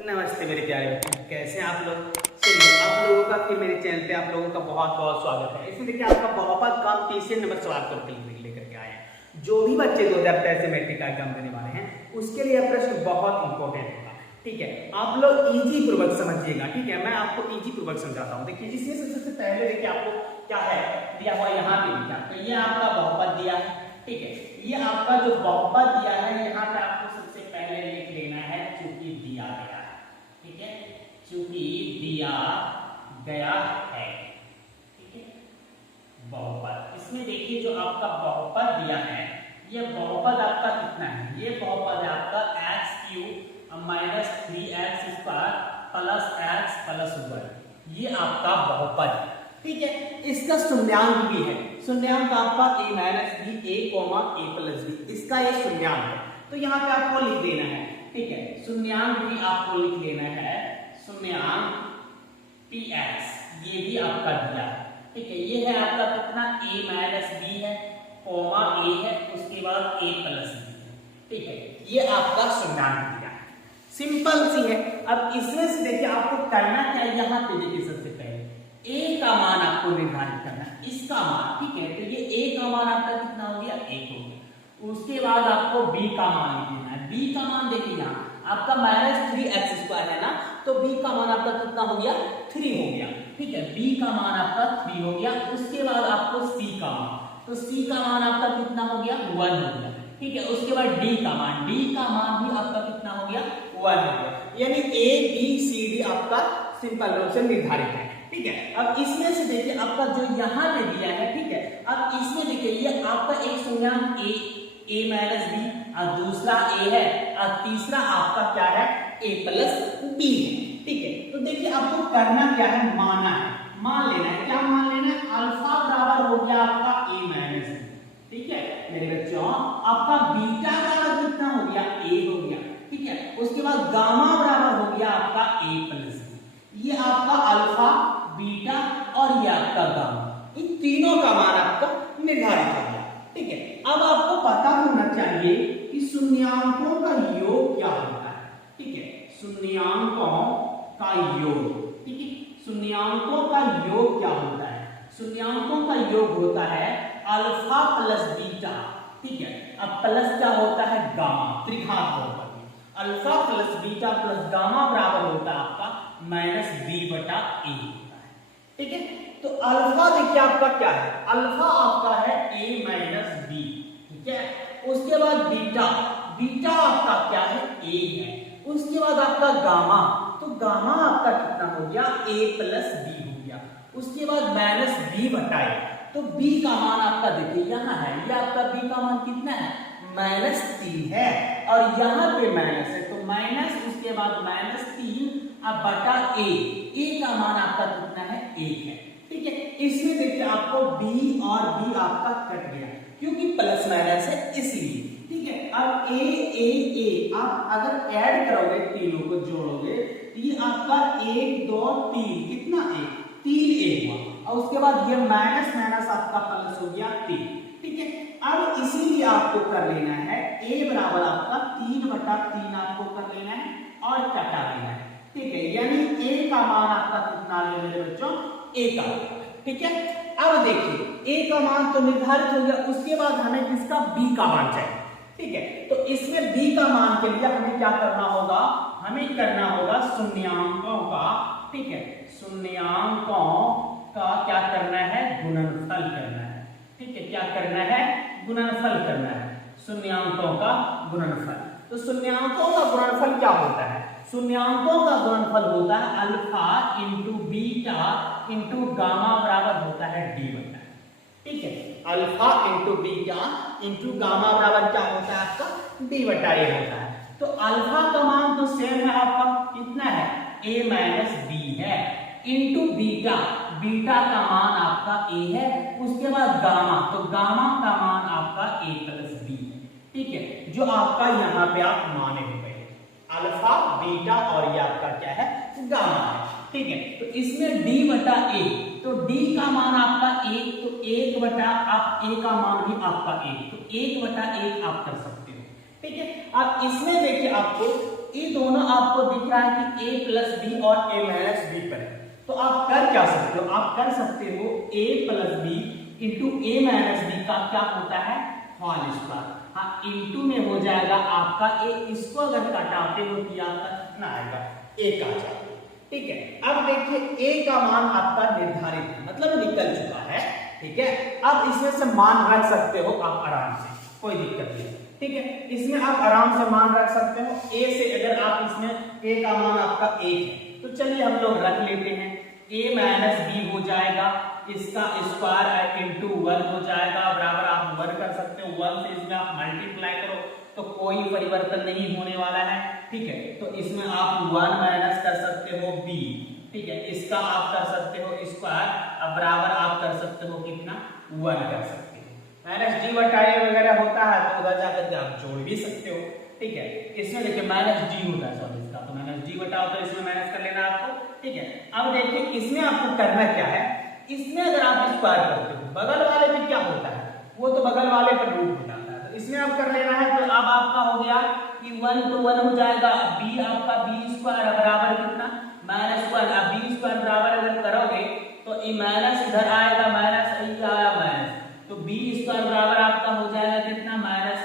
नमस्ते मेरे प्यारे बच्चों, कैसे हैं आप लोग। चलिए आप लोगों का फिर मेरे चैनल पे आप लोगों का बहुत बहुत स्वागत है। इसमें देखिए आपका बहुत काम तीसरे नंबर सवाल को लेकर के आए हैं। जो भी बच्चे 2023 से मैट्रिक का एग्जाम देने वाले हैं उसके लिए प्रश्न बहुत इंपॉर्टेंट होगा। ठीक है, आप लोग इजी पूर्वक समझिएगा। ठीक है, मैं आपको इजी पूर्वक समझाता हूँ। देखिए इसमें सबसे पहले देखिए आपको क्या है दिया हुआ, यहाँ पे लिखा तो ये आपका बहुपद दिया है। ठीक है, ये आपका जो बहुपद दिया है यहाँ पे आपको सबसे पहले लिख लेना है चूंकि दिया गया है। ठीक है, चूंकि दिया गया है। ठीक है, बहुपद इसमें देखिए जो आपका बहुपद दिया है ये बहुपद आपका कितना है, ये बहुपद है आपका x³ minus 3x² plus x plus 1। ये आपका बहुपद है। ठीक है, इसका शून्यांक भी है। शून्यांक आपका a minus b a a plus b, इसका ये शून्यांक है। तो यहाँ पे आपको लिख देना है। ठीक है, शून्यांक भी आपको लिख लेना है, शून्यांक px ये भी आपका दिया है। ठीक है, ये है आपका कितना a माइनस b है, कोमा a है, उसके बाद a प्लस b है। ठीक है, ये आपका शून्यांक दिया है, सिंपल सी है। अब इसमें से देखिए आपको करना क्या है, यहाँ पे देखिए सबसे पहले a का मान आपको निर्धारित करना है, इसका मान। ठीक है, तो ये a का मान आपका कितना हो गया, 1 हो गया। उसके बाद आपको b का मान लिख लेना है। b का मान देखिए यहाँ आपका माइनस 3x² है ना, तो b का मान आपका कितना हो गया, 3 हो गया। ठीक है, b का मान आपका 3 हो गया। उसके बाद आपको c का मान, तो c का मान आपका कितना हो गया, 1 हो गया। ठीक है, उसके बाद d का मान भी आपका कितना हो गया, 1 हो गया। यानी a b c d आपका सिंपल रूप से निर्धारित है। ठीक है, अब इसमें से देखिए आपका जो यहाँ पे दिया है। ठीक है, अब इसमें देखिए ये आपका एक शून्यांक a माइनस b और दूसरा a है और तीसरा आपका क्या है, a प्लस b है। ठीक है, तो देखिए आपको करना क्या है, माना है, मान लेना है। क्या मान लेना है, अल्फा बराबर हो गया आपका a माइनस b। ठीक है मेरे बच्चों, आपका बीटा बराबर कितना हो गया, a हो गया। ठीक है, उसके बाद गामा बराबर हो गया आपका a प्लस b। ये आपका अल्फा, बीटा और ये आपका गामा, इन तीनों का मान आपका निर्धारित हो गया। ठीक है, अब आपको पता होना चाहिए कि शून्यांकों का योग क्या होता है। ठीक है, शून्यांकों का योग। ठीक है, शून्यांकों का योग क्या होता है, शून्यांकों का योग होता है अल्फा प्लस बीटा। ठीक है, अब प्लस क्या होता है, गामा, त्रिघात बहुपद। Alpha plus beta plus gamma बराबर होता है आपका माइनस b बटा a होता है। ठीक है, तो अल्फा देखिए आपका क्या है, अल्फा आपका है a माइनस b। ठीक है, उसके बाद बीटा, बीटा आपका क्या है, a है। उसके बाद आपका गामा, तो गामा आपका कितना हो गया, a प्लस b हो गया। उसके बाद माइनस b बटा a, तो b का मान आपका देखिए यहाँ है, ये आपका b का मान कितना है, माइनस 3 है और यहाँ पे माइनस है, तो माइनस उसके बाद माइनस 3 अब बटा a का मान आपका कितना है, 1 है। ठीक है, इसमें देखिए आपको b और b आपका कट गया क्योंकि प्लस माइनस है इसलिए। ठीक है, अब a आप अगर ऐड करोगे, तीनों को जोड़ोगे, ये आपका 1 2 3 कितना, 3 a हुआ और उसके बाद ये माइनस माइनस आपका प्लस हो गया 3। ठीक है, अब इसीलिए आपको कर लेना है a बराबर आपका 3 बटा 3 आपको कर लेना है और कटा लेना है। ठीक है, यानी a का मान आपका कितना है मेरे बच्चों, a का। ठीक है, अब देखिए a का मान तो निर्धारित हो गया, उसके बाद हमें किसका, b का मान चाहिए। ठीक है, तो इसमें b का मान के लिए हमें क्या करना होगा, हमें करना होगा शून्यांकों का। ठीक है, शून्यांकों का क्या करना है, गुणनफल करना है। ठीक है, क्या करना है, गुणनफल करना है, शून्यांकों का गुणनफल। तो शून्यांकों का गुणनफल क्या होता है, शून्यांकों का गुणनफल होता है alpha into beta into gamma बराबर होता है d बटा। ठीक है, alpha into beta into gamma बराबर क्या होता है आपका, d बटा a होता है। तो अल्फा का मान तो सेम है आपका, कितना है, a माइनस b है, इंटू बीटा, बीटा का मान आपका a है। उसके बाद गामा, तो गामा का मान आपका a प्लस b है। ठीक है, जो आपका यहाँ पे आप माने हो गए, अल्फा, बीटा और ये आपका क्या है, गामा है। ठीक है, तो इसमें d बटा a, तो d का मान आपका 1, तो 1 बटा आप a का मान भी आपका 1, तो 1 बटा 1 आप कर सकते हो। ठीक है, अब इसमें देखिए आपको ये दोनों आपको दिख रहा है कि a प्लस बी और a माइनस बी पर है। तो आप कर क्या सकते हो, आप कर सकते हो a plus B into A minus B का क्या होता है होल स्क्वायर। हाँ, इंटू में हो जाएगा आपका ए, इसको अगर घटाते हो तो आपका कितना आएगा, एक आ जाएगा। ठीक है, अब देखिए a का मान आपका निर्धारित है, मतलब निकल चुका है। ठीक है, अब इसमें से मान रख सकते हो आप आराम से, कोई दिक्कत नहीं। ठीक है, इसमें आप आराम से मान रख सकते हो। a से अगर आप इसमें a का मान आपका 1 है तो चलिए हम लोग रख लेते हैं। a माइनस बी हो जाएगा, इसका स्क्वायर इंटू 1 हो जाएगा, बराबर आप 1 कर सकते हो। 1 से इसमें आप मल्टीप्लाई करो तो कोई परिवर्तन नहीं होने वाला है। ठीक है, तो इसमें आप 1 माइनस कर सकते हो b। ठीक है, इसका आप कर सकते हो स्क्वायर, अब बराबर आप कर सकते हो कितना, 1 कर सकते हो। माइनस जी बटा ए वगैरह होता है तो उधर जाकर के आप जोड़ भी सकते हो। ठीक है, इसमें देखिए माइनस जी होता है सब इसका, तो माइनस जी बटा होता है, इसमें माइनस कर लेना आपको। ठीक है, अब देखिए इसमें आपको करना क्या है, इसमें अगर आप स्क्वायर करते हो बगल वाले में क्या होता है, वो तो बगल वाले पर रूट हो जाता है, तो इसमें आप कर लेना है। तो अब आपका हो गया कि 1 to 1 हो जाएगा, b आपका b स्क्वायर बराबर कितना माइनस 1। अब b स्क्वायर बराबर अगर करोगे तो ये माइनस इधर आएगा, माइनस आया माइनस, तो b स्क्वायर बराबर आपका हो जाएगा कितना माइनस,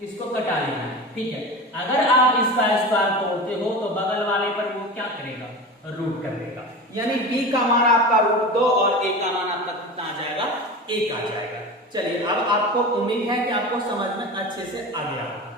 इसको कटा लेना है। ठीक है, अगर आप इसका स्क्वायर तोड़ते हो तो बगल वाले पर वो क्या करेगा, रूट कर देगा, यानी b का मान आपका √2 और a का मान आपका कितना आ जाएगा, 1 आ जाएगा। चलिए, अब आपको उम्मीद है कि आपको समझ में अच्छे से आ गया होगा।